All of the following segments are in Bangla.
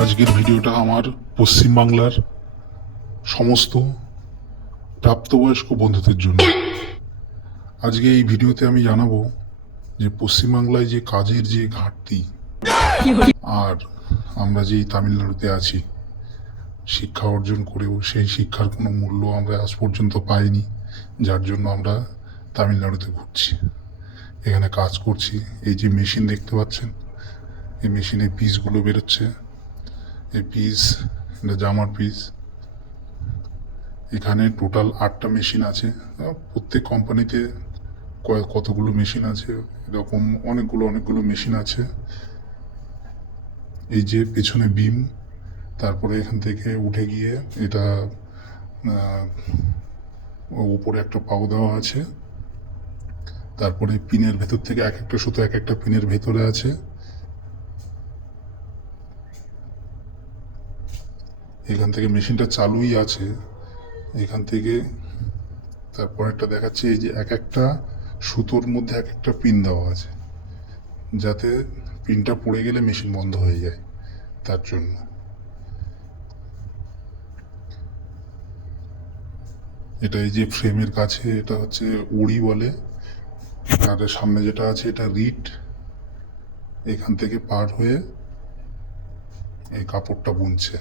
আজকের ভিডিওটা আমার পশ্চিমবাংলার সমস্ত প্রাপ্তবয়স্ক বন্ধুদের জন্য। আজকে এই ভিডিওতে আমি জানাবো যে পশ্চিমবাংলায় যে কাজের যে ঘাটতি, আর আমরা যেই তামিলনাড়ুতে আছি, শিক্ষা অর্জন করেও সেই শিক্ষার কোনো মূল্য আমরা আজ পর্যন্ত পাইনি, যার জন্য আমরা তামিলনাড়ুতে ঘুরছি, এখানে কাজ করছি। এই যে মেশিন দেখতে পাচ্ছেন, এই মেশিনে পিসগুলো বেরোচ্ছে, এই পিস, এটা জামার পিস। এখানে টোটাল 8টা মেশিন আছে। প্রত্যেক কোম্পানিতে কতগুলো মেশিন আছে, এরকম অনেকগুলো মেশিন আছে। এই যে পেছনে বিম, তারপরে এখান থেকে উঠে গিয়ে এটা উপরে একটা পাও দেওয়া আছে, তারপরে পিনের ভেতর থেকে এক একটা সুতো এক একটা পিনের ভেতরে আছে। এখান থেকে মেশিনটা চালুই আছে এখান থেকে। তারপর একটা দেখাচ্ছে, এই যে এক একটা সুতোর মধ্যে এক একটা পিন দেওয়া আছে, যাতে পিনটা পড়ে গেলে মেশিন বন্ধ হয়ে যায়, তার জন্য। এটা এই যে ফ্রেমের কাছে, এটা হচ্ছে উড়ি বলে, আর সামনে যেটা আছে এটা রিট। এখান থেকে পার হয়ে এই কাপড়টা বুনছে।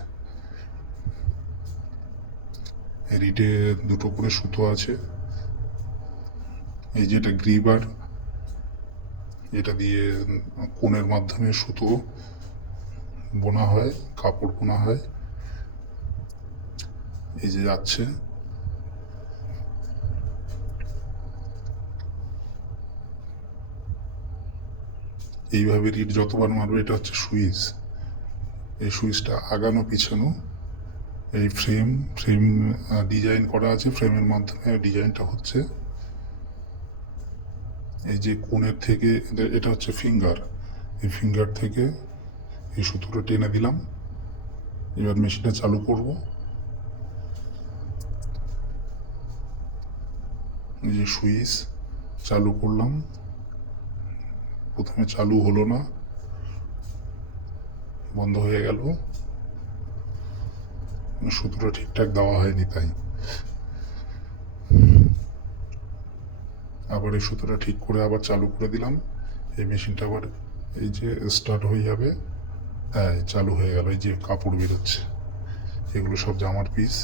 এই রিটে দুটো করে সুতো আছে। এই যে এটা গ্রিবার, এটা দিয়ে কোণের মাধ্যমে সুতো বোনা হয়, কাপড় বোনা হয়। এই যে যাচ্ছে, এইভাবে রিট যতবার মারবে, এটা হচ্ছে সুইচ। এই সুইচটা আগানো পিছানো, এই ফ্রেম ডিজাইন করা আছে, ফ্রেমের মাধ্যমে ডিজাইনটা হচ্ছে। এই যে কোণের থেকে, এটা হচ্ছে ফিঙ্গার, এই ফিঙ্গার থেকে এই সুতোটা টেনে দিলাম। এবার মেশিনটা চালু করব। এই যে সুইচ চালু করলাম, প্রথমে চালু হলো না, বন্ধ হয়ে গেল, সুতোটা ঠিকঠাক দেওয়া হয়নি তাই। আবার এই সুতোটা ঠিক করে আবার চালু করে দিলাম। এই মেশিনটা আবার এই যে স্টার্ট হয়ে যাবে। হ্যাঁ, চালু হয়ে গেল। এই যে কাপড় বেরোচ্ছে, এগুলো সব জামার পিস।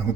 এখন